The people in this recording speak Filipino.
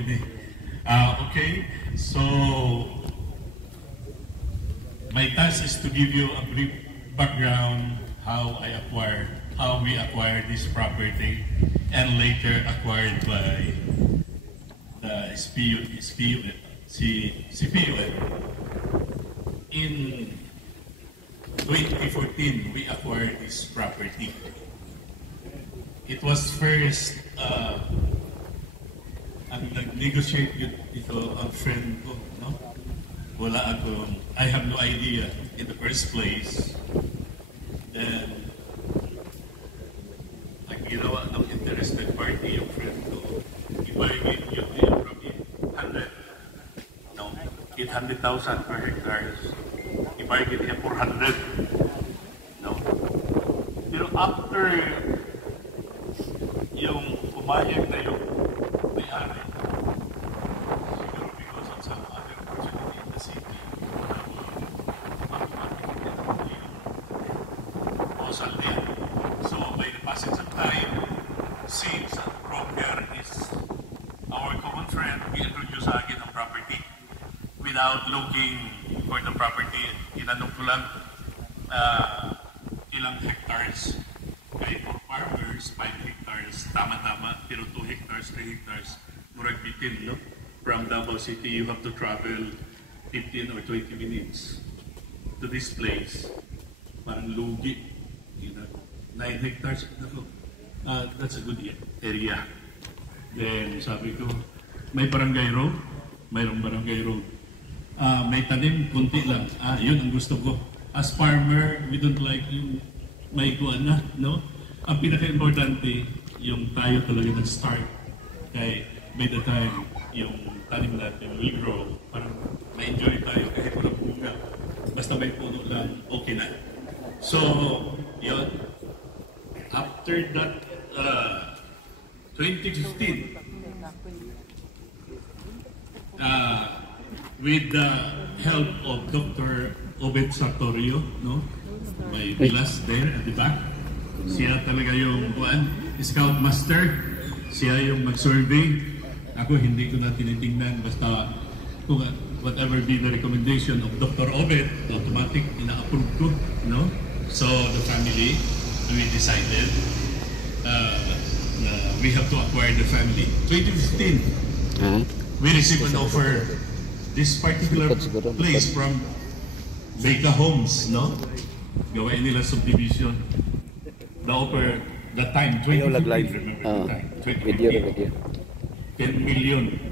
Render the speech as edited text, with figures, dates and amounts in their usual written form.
gini. Okay, so my task is to give you a brief background how we acquired this property and later acquired by the CPUN. In 2014, we acquired this property. It was first, ang nag-negotiate ito ang friend ko, no? I have no idea in the first place. Then, ang ginawa ng interested party, yung friend ko, i-bargain yun from 800,000 per hectare. I-bargain niya 400. No? Pero after yung pumayag na yung may-ari, siguro because of some other opportunity in the city, proposal din. So by the passage of time, since the broker is our common friend, we introduce again ang property without looking for the property. Inanong ko lang ilang hectares. Kahit for farmers, 5 hectares, tama-tama, pero 2 hectares, 3 hectares, murag bitin, no? From Davao City, you have to travel 15 or 20 minutes to this place. Parang lugi. 9 hectares, that's a good area. Then, sabi ko, may barangay road? Mayroong barangay road. May tanim, kunti lang. Yun ang gusto ko. As farmer, we don't like yung may kuwan na, no? Ang pinaka-importante, yung tayo talaga nag-start. Kaya by the time yung tanim natin will grow, parang ma-enjoy tayo kahit walang bunga. Basta may puno lang, okay na. So, yun. After that, 2015, with the help of Dr. Obed Sartorio, no? May bilas there at the back. Siya talaga yung scout master. Siya yung mag-survey. Ako hindi ko na tinitingnan. Basta kung whatever be the recommendation of Dr. Obed, automatic ina-approve ko. No? So the family, we decided we have to acquire the family. 2015, we received an offer. This particular place from Beka Homes, no? Gawain nila subdivision. The offer, that time, 2015, remember the time? 2015, 10 million